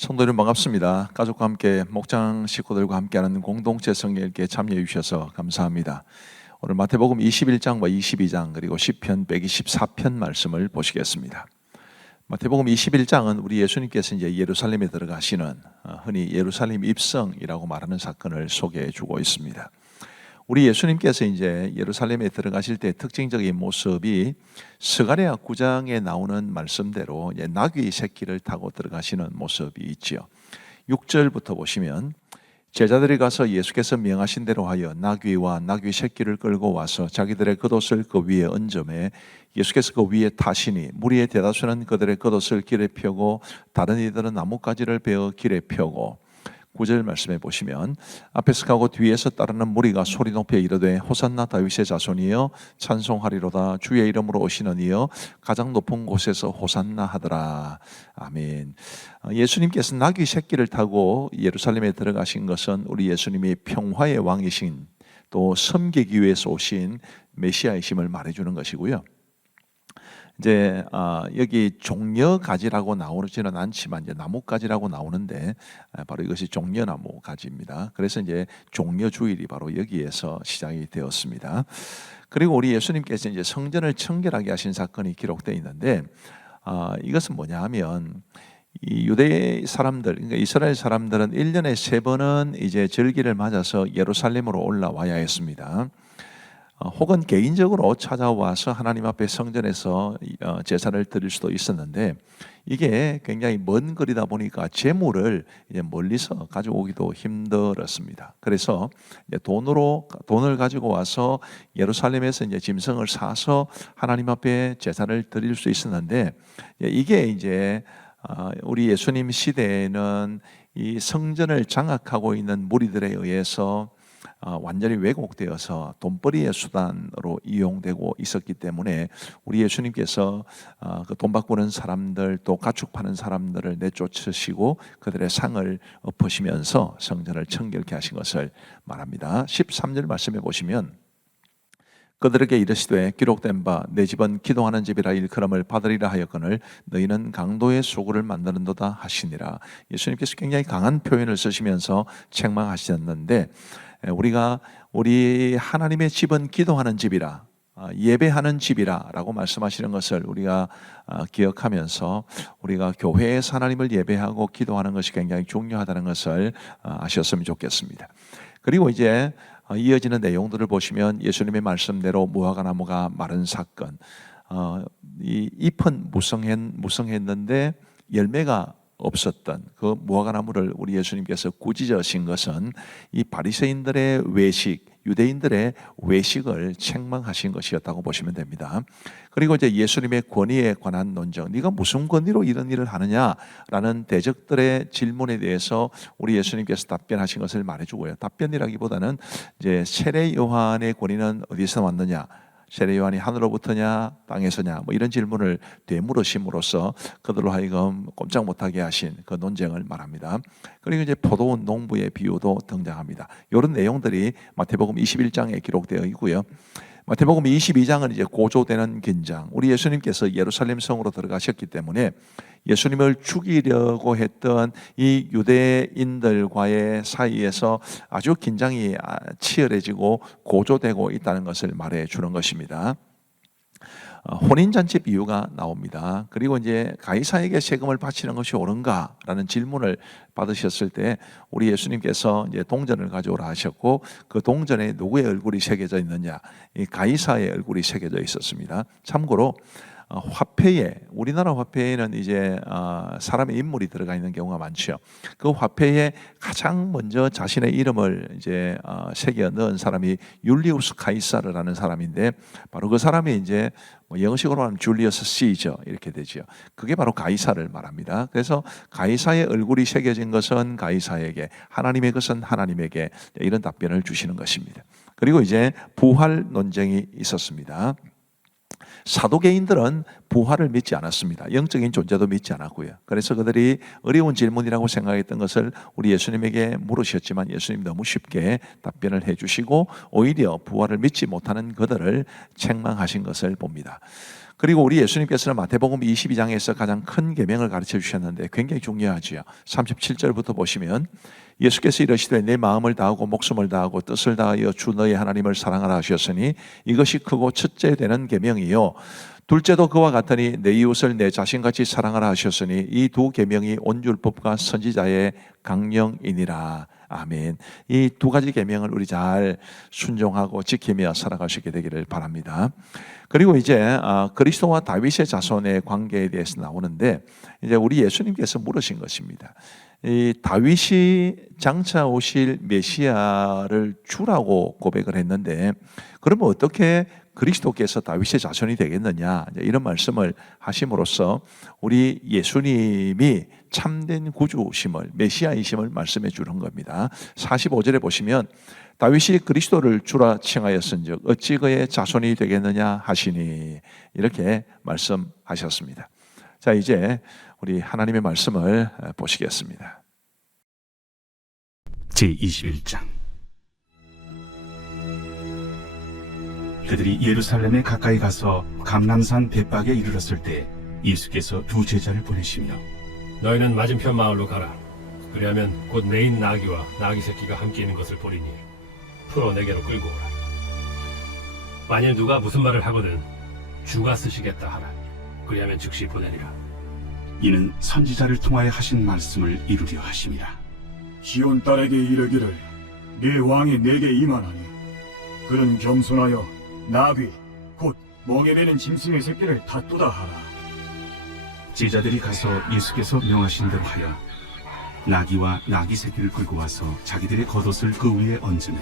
성도 여러분 반갑습니다. 가족과 함께 목장 식구들과 함께하는 공동체 성경 읽기에 참여해 주셔서 감사합니다. 오늘 마태복음 21장과 22장 그리고 시편 124편 말씀을 보시겠습니다. 마태복음 21장은 우리 예수님께서 이제 예루살렘에 들어가시는 흔히 예루살렘 입성이라고 말하는 사건을 소개해 주고 있습니다. 우리 예수님께서 이제 예루살렘에 들어가실 때 특징적인 모습이 스가랴 9장에 나오는 말씀대로 나귀 새끼를 타고 들어가시는 모습이 있지요. 6절부터 보시면 제자들이 가서 예수께서 명하신 대로 하여 나귀와 나귀 새끼를 끌고 와서 자기들의 겉옷을 그 위에 얹음에 예수께서 그 위에 타시니 무리의 대다수는 그들의 겉옷을 길에 펴고 다른 이들은 나뭇가지를 베어 길에 펴고 9절 말씀해 보시면 앞에서 가고 뒤에서 따르는 무리가 소리 높여 이르되 호산나 다윗의 자손이여 찬송하리로다 주의 이름으로 오시는 이여 가장 높은 곳에서 호산나 하더라. 아멘. 예수님께서 나귀 새끼를 타고 예루살렘에 들어가신 것은 우리 예수님이 평화의 왕이신 또 섬기기 위해서 오신 메시아이심을 말해주는 것이고요. 이제 여기 종려가지라고 나오지는 않지만 이제 나뭇가지라고 나오는데 바로 이것이 종려나무 가지입니다. 그래서 이제 종려주일이 바로 여기에서 시작이 되었습니다. 그리고 우리 예수님께서 이제 성전을 청결하게 하신 사건이 기록되어 있는데 이것은 뭐냐 하면 이 유대 사람들, 그러니까 이스라엘 사람들은 1년에 3번은 이제 절기를 맞아서 예루살렘으로 올라와야 했습니다. 혹은 개인적으로 찾아와서 하나님 앞에 성전에서 제사를 드릴 수도 있었는데 이게 굉장히 먼 거리다 보니까 제물을 이제 멀리서 가져오기도 힘들었습니다. 그래서 이제 돈을 가지고 와서 예루살렘에서 이제 짐승을 사서 하나님 앞에 제사를 드릴 수 있었는데 이게 이제 우리 예수님 시대에는 이 성전을 장악하고 있는 무리들에 의해서 완전히 왜곡되어서 돈벌이의 수단으로 이용되고 있었기 때문에 우리 예수님께서 그 돈 바꾸는 사람들 또 가축 파는 사람들을 내쫓으시고 그들의 상을 엎으시면서 성전을 청결케 하신 것을 말합니다. 13절 말씀해 보시면 그들에게 이르시되 기록된 바 내 집은 기도하는 집이라 일컬음을 받으리라 하였거늘 너희는 강도의 소굴을 만드는도다 하시니라. 예수님께서 굉장히 강한 표현을 쓰시면서 책망하셨는데 우리 하나님의 집은 기도하는 집이라 예배하는 집이라 라고 말씀하시는 것을 우리가 기억하면서 우리가 교회에서 하나님을 예배하고 기도하는 것이 굉장히 중요하다는 것을 아셨으면 좋겠습니다. 그리고 이제 이어지는 내용들을 보시면 예수님의 말씀대로 무화과 나무가 마른 사건, 이 잎은 무성했는데 열매가 없었던 그 무화과 나무를 우리 예수님께서 꾸짖으신 것은 이 바리새인들의 외식, 유대인들의 외식을 책망하신 것이었다고 보시면 됩니다. 그리고 이제 예수님의 권위에 관한 논정, 네가 무슨 권위로 이런 일을 하느냐라는 대적들의 질문에 대해서 우리 예수님께서 답변하신 것을 말해주고요. 답변이라기보다는 이제 세례 요한의 권위는 어디서 왔느냐? 세례 요한이 하늘로부터냐 땅에서냐 뭐 이런 질문을 되물으심으로써 그들로 하여금 꼼짝 못하게 하신 그 논쟁을 말합니다. 그리고 이제 포도원 농부의 비유도 등장합니다. 이런 내용들이 마태복음 21장에 기록되어 있고요. 마태복음 22장은 이제 고조되는 긴장. 우리 예수님께서 예루살렘 성으로 들어가셨기 때문에 예수님을 죽이려고 했던 이 유대인들과의 사이에서 아주 긴장이 치열해지고 고조되고 있다는 것을 말해 주는 것입니다. 혼인잔치 비유가 나옵니다. 그리고 이제 가이사에게 세금을 바치는 것이 옳은가라는 질문을 받으셨을 때 우리 예수님께서 이제 동전을 가져오라 하셨고 그 동전에 누구의 얼굴이 새겨져 있느냐? 이 가이사의 얼굴이 새겨져 있었습니다. 참고로 화폐에 우리나라 화폐에는 이제 사람의 인물이 들어가 있는 경우가 많죠. 그 화폐에 가장 먼저 자신의 이름을 이제 새겨 넣은 사람이 율리우스 카이사르라는 사람인데 바로 그 사람이 이제 영어식으로 하면 줄리어스 시저 이렇게 되죠. 그게 바로 가이사를 말합니다. 그래서 가이사의 얼굴이 새겨진 것은 가이사에게, 하나님의 것은 하나님에게 이런 답변을 주시는 것입니다. 그리고 이제 부활 논쟁이 있었습니다. 사도계인들은 부활을 믿지 않았습니다. 영적인 존재도 믿지 않았고요. 그래서 그들이 어려운 질문이라고 생각했던 것을 우리 예수님에게 물으셨지만 예수님 너무 쉽게 답변을 해주시고 오히려 부활을 믿지 못하는 그들을 책망하신 것을 봅니다. 그리고 우리 예수님께서는 마태복음 22장에서 가장 큰 계명을 가르쳐 주셨는데 굉장히 중요하지요. 37절부터 보시면 예수께서 이르시되 내 마음을 다하고 목숨을 다하고 뜻을 다하여 주 너의 하나님을 사랑하라 하셨으니 이것이 크고 첫째 되는 계명이요 둘째도 그와 같으니 내 이웃을 내 자신같이 사랑하라 하셨으니 이 두 계명이 온 율법과 선지자의 강령이니라. 아멘. 이 두 가지 계명을 우리 잘 순종하고 지키며 살아가시게 되기를 바랍니다. 그리고 이제 그리스도와 다윗의 자손의 관계에 대해서 나오는데 이제 우리 예수님께서 물으신 것입니다. 이 다윗이 장차 오실 메시아를 주라고 고백을 했는데 그러면 어떻게 그리스도께서 다윗의 자손이 되겠느냐 이런 말씀을 하심으로써 우리 예수님이 참된 구주심을 메시아이심을 말씀해 주는 겁니다. 45절에 보시면 다윗이 그리스도를 주라 칭하였은즉 어찌 그의 자손이 되겠느냐 하시니 이렇게 말씀하셨습니다. 자, 이제 우리 하나님의 말씀을 보시겠습니다. 제21장. 그들이 예루살렘에 가까이 가서 감람산 벳박에 이르렀을 때 예수께서 두 제자를 보내시며 너희는 맞은편 마을로 가라. 그리하면 곧 매인 나귀와 나귀 새끼가 함께 있는 것을 보리니 풀어 내게로 끌고 오라. 만일 누가 무슨 말을 하거든 주가 쓰시겠다 하라. 그리하면 즉시 보내리라. 이는 선지자를 통하여 하신 말씀을 이루려 하심이라. 시온 딸에게 이르기를 네 왕이 내게 임하나니 그는 겸손하여 나귀 곧 멍에 매는 짐승의 새끼를 다투다 하라. 제자들이 가서 예수께서 명하신 대로 하여 나귀와 나귀 새끼를 끌고 와서 자기들의 겉옷을 그 위에 얹으매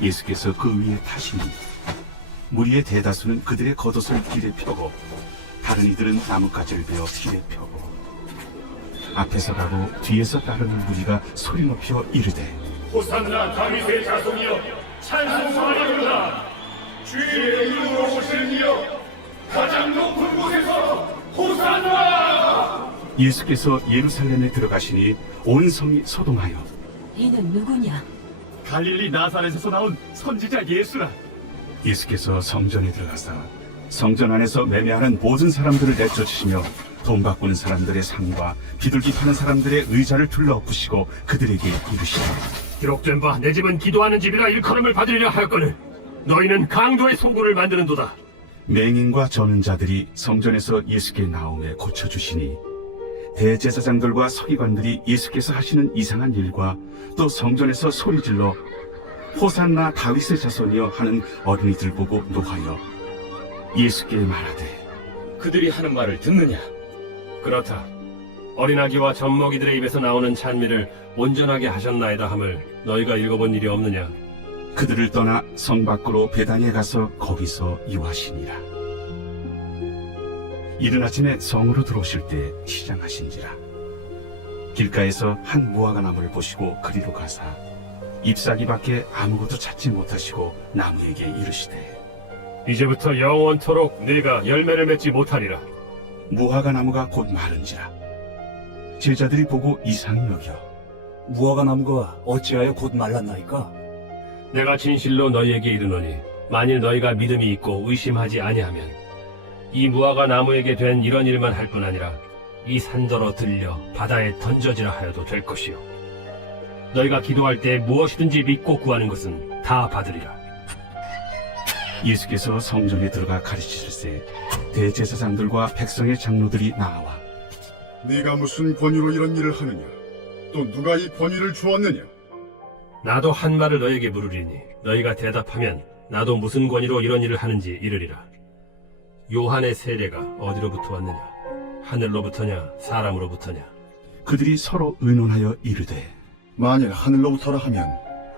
예수께서 그 위에 타시니 무리의 대다수는 그들의 겉옷을 길에 펴고 다른 이들은 나뭇가지를 베어 길에 펴고 앞에서 가고 뒤에서 따르는 무리가 소리 높여 이르되 호산나 다윗의 자손이여 찬송하리로다. 주의 이름으로 오시는 이여 가장 높은 곳에서 호산나. 예수께서 예루살렘에 들어가시니 온 성이 소동하여 이는 누구냐? 갈릴리 나사렛에서 나온 선지자 예수라. 예수께서 성전에 들어가서 성전 안에서 매매하는 모든 사람들을 내쫓으시며 돈 바꾸는 사람들의 상과 비둘기 파는 사람들의 의자를 둘러엎으시고 그들에게 이르시되 기록된 바 내 집은 기도하는 집이라 일컬음을 받으리라 하였거늘 너희는 강도의 소굴을 만드는도다. 맹인과 저는 자들이 성전에서 예수께 나오매 고쳐주시니 대제사장들과 서기관들이 예수께서 하시는 이상한 일과 또 성전에서 소리질러 호산나 다윗의 자손이여 하는 어린이들 보고 노하여 예수께 말하되 그들이 하는 말을 듣느냐? 그렇다. 어린아기와 젖먹이들의 입에서 나오는 찬미를 온전하게 하셨나이다 함을 너희가 읽어본 일이 없느냐? 그들을 떠나 성 밖으로 베다니에 가서 거기서 유하시니라. 이른 아침에 성으로 들어오실 때 시장하신지라. 길가에서 한 무화과 나무를 보시고 그리로 가사 잎사귀 밖에 아무것도 찾지 못하시고 나무에게 이르시되 이제부터 영원토록 네가 열매를 맺지 못하리라. 무화과 나무가 곧 마른지라. 제자들이 보고 이상히 여겨 무화과 나무가 어찌하여 곧 말랐나이까? 내가 진실로 너희에게 이르노니 만일 너희가 믿음이 있고 의심하지 아니하면 이 무화과 나무에게 된 이런 일만 할 뿐 아니라 이 산더러 들려 바다에 던져지라 하여도 될 것이요 너희가 기도할 때 무엇이든지 믿고 구하는 것은 다 받으리라. 예수께서 성전에 들어가 가르치실세 대제사장들과 백성의 장로들이 나와 네가 무슨 권위로 이런 일을 하느냐? 또 누가 이 권위를 주었느냐? 나도 한 말을 너희에게 물으리니 너희가 대답하면 나도 무슨 권위로 이런 일을 하는지 이르리라. 요한의 세례가 어디로부터 왔느냐? 하늘로부터냐 사람으로부터냐? 그들이 서로 의논하여 이르되 만일 하늘로부터라 하면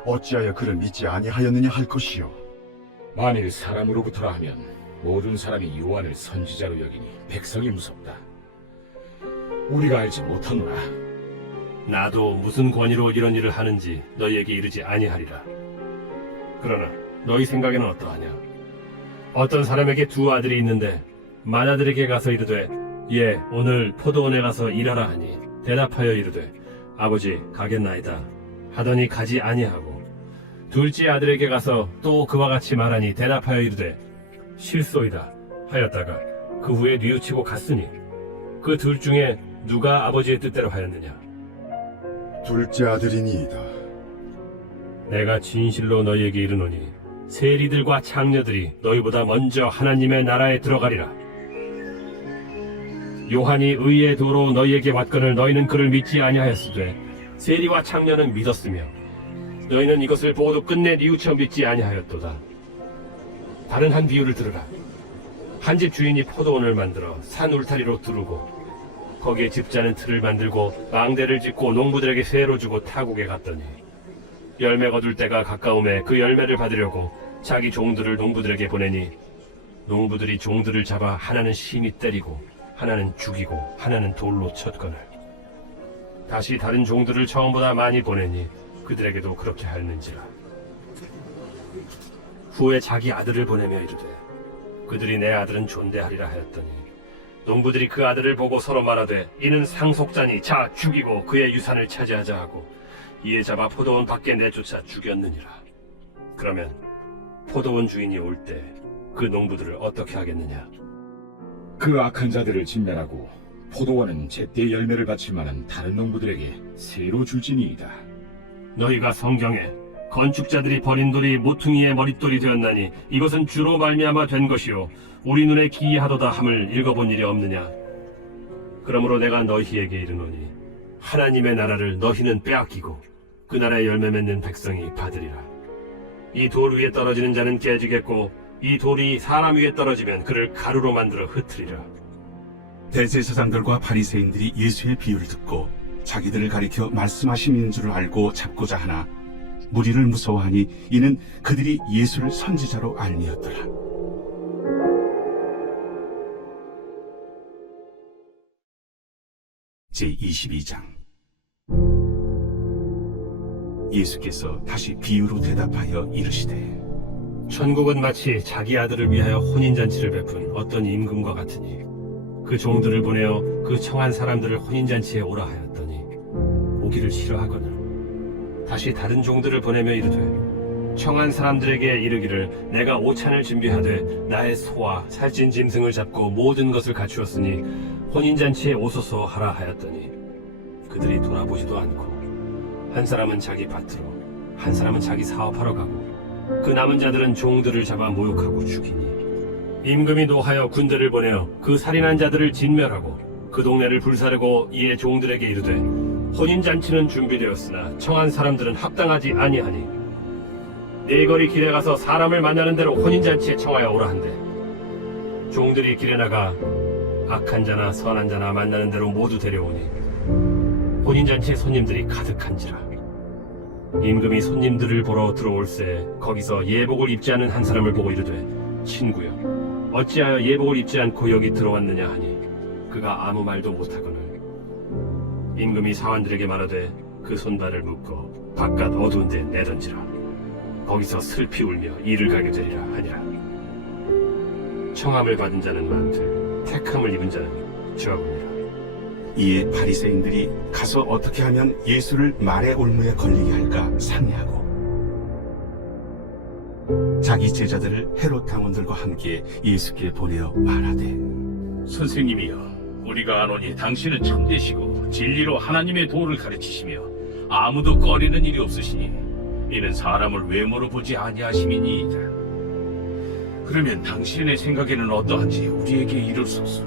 어찌하여 그를 믿지 아니하였느냐 할 것이요. 만일 사람으로부터라 하면 모든 사람이 요한을 선지자로 여기니 백성이 무섭다. 우리가 알지 못하노라. 나도 무슨 권위로 이런 일을 하는지 너희에게 이르지 아니하리라. 그러나 너희 생각에는 어떠하냐? 어떤 사람에게 두 아들이 있는데 맏아들에게 가서 이르되 예 오늘 포도원에 가서 일하라 하니 대답하여 이르되 아버지 가겠나이다 하더니 가지 아니하고 둘째 아들에게 가서 또 그와 같이 말하니 대답하여 이르되 실소이다 하였다가 그 후에 뉘우치고 갔으니 그 둘 중에 누가 아버지의 뜻대로 하였느냐? 둘째 아들이니이다. 내가 진실로 너희에게 이르노니 세리들과 창녀들이 너희보다 먼저 하나님의 나라에 들어가리라. 요한이 의의 도로 너희에게 왔거늘 너희는 그를 믿지 아니하였으되 세리와 창녀는 믿었으며 너희는 이것을 보고도 끝내 뉘우쳐 믿지 아니하였도다. 다른 한 비유를 들으라. 한 집 주인이 포도원을 만들어 산 울타리로 두르고 거기에 집자는 틀을 만들고 망대를 짓고 농부들에게 세로 주고 타국에 갔더니 열매 거둘 때가 가까움에 그 열매를 받으려고 자기 종들을 농부들에게 보내니 농부들이 종들을 잡아 하나는 심히 때리고 하나는 죽이고 하나는 돌로 쳤거늘 다시 다른 종들을 처음보다 많이 보내니 그들에게도 그렇게 하였는지라. 후에 자기 아들을 보내며 이르되 그들이 내 아들은 존대하리라 하였더니 농부들이 그 아들을 보고 서로 말하되 이는 상속자니 자 죽이고 그의 유산을 차지하자 하고 이에 잡아 포도원 밖에 내쫓아 죽였느니라. 그러면 포도원 주인이 올 때 그 농부들을 어떻게 하겠느냐? 그 악한 자들을 진멸하고 포도원은 제때 열매를 바칠 만한 다른 농부들에게 새로 줄지니이다. 너희가 성경에 건축자들이 버린 돌이 모퉁이의 머릿돌이 되었나니 이것은 주로 말미암아 된 것이요 우리 눈에 기이하도다 함을 읽어본 일이 없느냐? 그러므로 내가 너희에게 이르노니 하나님의 나라를 너희는 빼앗기고 그 나라의 열매 맺는 백성이 받으리라. 이 돌 위에 떨어지는 자는 깨지겠고 이 돌이 사람 위에 떨어지면 그를 가루로 만들어 흩으리라. 대제사장들과 바리새인들이 예수의 비유를 듣고 자기들을 가리켜 말씀하심인 줄 알고 잡고자 하나 무리를 무서워하니 이는 그들이 예수를 선지자로 알미었더라. 제22장 예수께서 다시 비유로 대답하여 이르시되 천국은 마치 자기 아들을 위하여 혼인잔치를 베푼 어떤 임금과 같으니 그 종들을 보내어 그 청한 사람들을 혼인잔치에 오라 하였더니 오기를 싫어하거늘 다시 다른 종들을 보내며 이르되 청한 사람들에게 이르기를 내가 오찬을 준비하되 나의 소와 살찐 짐승을 잡고 모든 것을 갖추었으니 혼인잔치에 오소서 하라 하였더니 그들이 돌아보지도 않고 한 사람은 자기 밭으로 한 사람은 자기 사업하러 가고 그 남은 자들은 종들을 잡아 모욕하고 죽이니 임금이 노하여 군대를 보내어 그 살인한 자들을 진멸하고 그 동네를 불사르고 이에 종들에게 이르되 혼인잔치는 준비되었으나 청한 사람들은 합당하지 아니하니 네 거리 길에 가서 사람을 만나는 대로 혼인잔치에 청하여 오라 한대 종들이 길에 나가 악한 자나 선한 자나 만나는 대로 모두 데려오니 혼인잔치에 손님들이 가득한지라. 임금이 손님들을 보러 들어올새 거기서 예복을 입지 않은 한 사람을 보고 이르되 친구여 어찌하여 예복을 입지 않고 여기 들어왔느냐 하니 그가 아무 말도 못하거늘 임금이 사환들에게 말하되 그 손발을 묶어 바깥 어두운 데 내던지라. 거기서 슬피 울며 이를 가게 되리라 하니라. 청함을 받은 자는 많되 택함을 입은 자는 적으니라. 이에 바리새인들이 가서 어떻게 하면 예수를 말의 올무에 걸리게 할까 상의하고 자기 제자들을 헤롯 당원들과 함께 예수께 보내어 말하되 선생님이여, 우리가 아노니 당신은 참되시고 진리로 하나님의 도를 가르치시며 아무도 꺼리는 일이 없으시니 이는 사람을 외모로 보지 아니하심이니이다. 그러면 당신의 생각에는 어떠한지 우리에게 이르소서.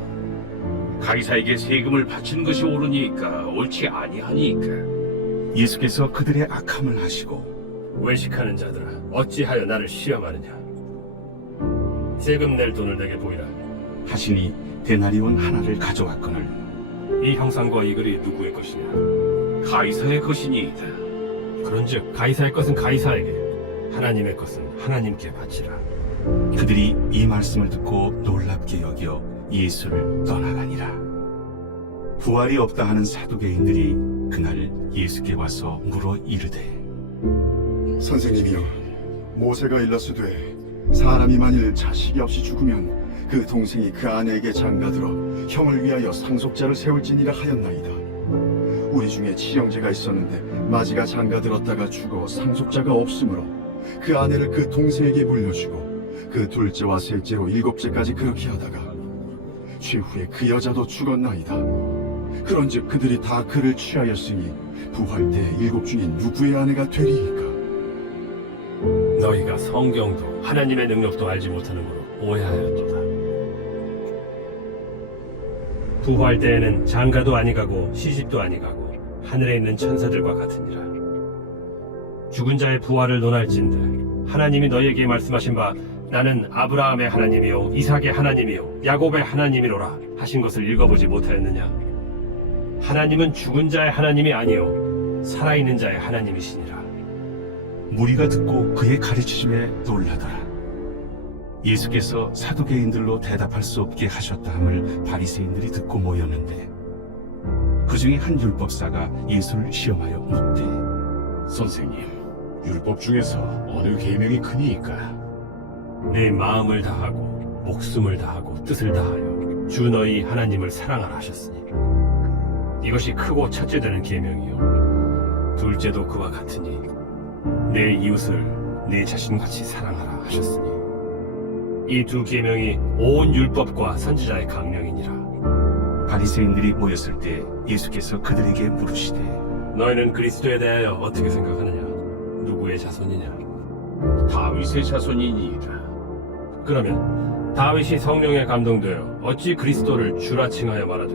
가이사에게 세금을 바치는 것이 옳으니까 옳지 아니하니까. 예수께서 그들의 악함을 하시고 외식하는 자들아 어찌하여 나를 시험하느냐. 세금 낼 돈을 내게 보이라. 하시니 데나리온 하나를 가져왔거늘 이 형상과 이 글이 누구의 것이냐. 가이사의 것이니이다. 그런즉 가이사의 것은 가이사에게 하나님의 것은 하나님께 바치라. 그들이 이 말씀을 듣고 놀랍게 여겨 예수를 떠나가니라. 부활이 없다 하는 사두개인들이 그날 예수께 와서 물어 이르되 선생님이여, 모세가 일렀으되 사람이 만일 자식이 없이 죽으면 그 동생이 그 아내에게 장가들어 형을 위하여 상속자를 세울지니라 하였나이다. 우리 중에 친형제가 있었는데 마지가 장가들었다가 죽어 상속자가 없으므로 그 아내를 그 동생에게 물려주고 그 둘째와 셋째로 일곱째까지 그렇게 하다가 최후에 그 여자도 죽었나이다. 그런즉 그들이 다 그를 취하였으니 부활 때 7 중에 누구의 아내가 되리이까? 너희가 성경도 하나님의 능력도 알지 못하는으로 오해하였도다. 부활 때에는 장가도 아니가고 시집도 아니가고 하늘에 있는 천사들과 같으니라. 죽은 자의 부활을 논할진대 하나님이 너희에게 말씀하신 바 나는 아브라함의 하나님이요 이삭의 하나님이요 야곱의 하나님이로라 하신 것을 읽어보지 못하였느냐? 하나님은 죽은 자의 하나님이 아니요 살아있는 자의 하나님이시니라. 무리가 듣고 그의 가르치심에 놀라더라. 예수께서 사두개인들로 대답할 수 없게 하셨다 함을 바리새인들이 듣고 모였는데 그 중에 한 율법사가 예수를 시험하여 묻되 선생님, 율법 중에서 어느 계명이 크니이까? 내 마음을 다하고 목숨을 다하고 뜻을 다하여 주 너희 하나님을 사랑하라 하셨으니 이것이 크고 첫째 되는 계명이요 둘째도 그와 같으니 내 이웃을 내 자신같이 사랑하라 하셨으니 이 두 계명이 온 율법과 선지자의 강령이니라. 바리새인들이 모였을 때 예수께서 그들에게 물으시되 너희는 그리스도에 대하여 어떻게 생각하느냐? 누구의 자손이냐? 다윗의 자손이니이다. 그러면 다윗이 성령에 감동되어 어찌 그리스도를 주라 칭하여 말하되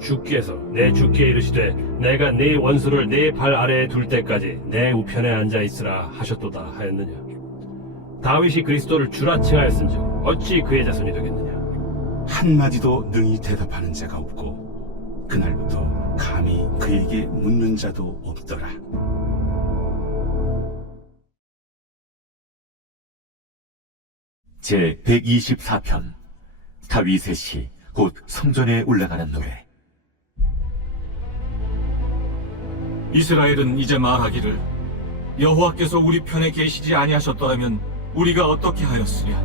주께서 내 주께 이르시되 내가 네 원수를 네 발 아래에 둘 때까지 내 우편에 앉아 있으라 하셨도다 하였느냐? 다윗이 그리스도를 주라 칭하였은즉 어찌 그의 자손이 되겠느냐? 한마디도 능히 대답하는 자가 없고 그날부터 감히 그에게 묻는 자도 없더라. 제 124편 다윗의 시 곧 성전에 올라가는 노래. 이스라엘은 이제 말하기를 여호와께서 우리 편에 계시지 아니하셨더라면 우리가 어떻게 하였으랴.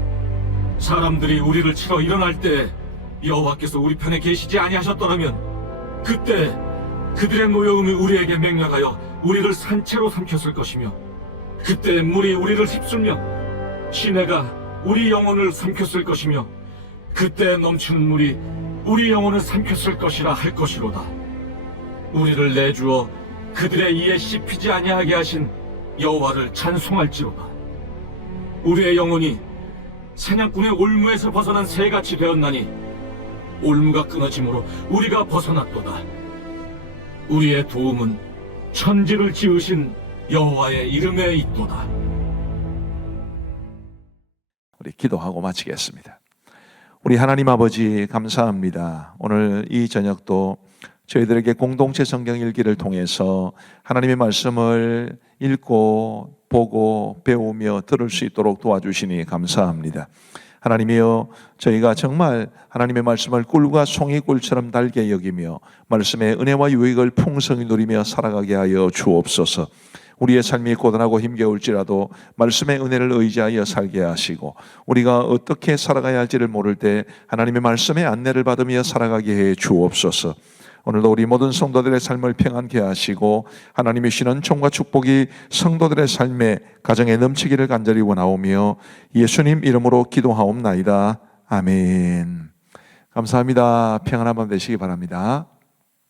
사람들이 우리를 치러 일어날 때 여호와께서 우리 편에 계시지 아니하셨더라면 그때 그들의 노여움이 우리에게 맹렬하여 우리를 산채로 삼켰을 것이며 그때 물이 우리를 휩쓸며 시내가 우리 영혼을 삼켰을 것이며 그때 넘치는 물이 우리 영혼을 삼켰을 것이라 할 것이로다. 우리를 내주어 그들의 이에 씹히지 아니하게 하신 여호와를 찬송할지로다. 우리의 영혼이 사냥꾼의 올무에서 벗어난 새같이 되었나니 올무가 끊어짐으로 우리가 벗어났도다. 우리의 도움은 천지를 지으신 여호와의 이름에 있도다. 우리 기도하고 마치겠습니다. 우리 하나님 아버지 감사합니다. 오늘 이 저녁도 저희들에게 공동체 성경 읽기를 통해서 하나님의 말씀을 읽고 보고 배우며 들을 수 있도록 도와주시니 감사합니다. 하나님이여, 저희가 정말 하나님의 말씀을 꿀과 송이꿀처럼 달게 여기며 말씀의 은혜와 유익을 풍성히 누리며 살아가게 하여 주옵소서. 우리의 삶이 고단하고 힘겨울지라도 말씀의 은혜를 의지하여 살게 하시고 우리가 어떻게 살아가야 할지를 모를 때 하나님의 말씀의 안내를 받으며 살아가게 해 주옵소서. 오늘도 우리 모든 성도들의 삶을 평안케 하시고 하나님이 주시는 총과 축복이 성도들의 삶에 가정에 넘치기를 간절히 원하오며 예수님 이름으로 기도하옵나이다. 아멘. 감사합니다. 평안한 밤 되시기 바랍니다.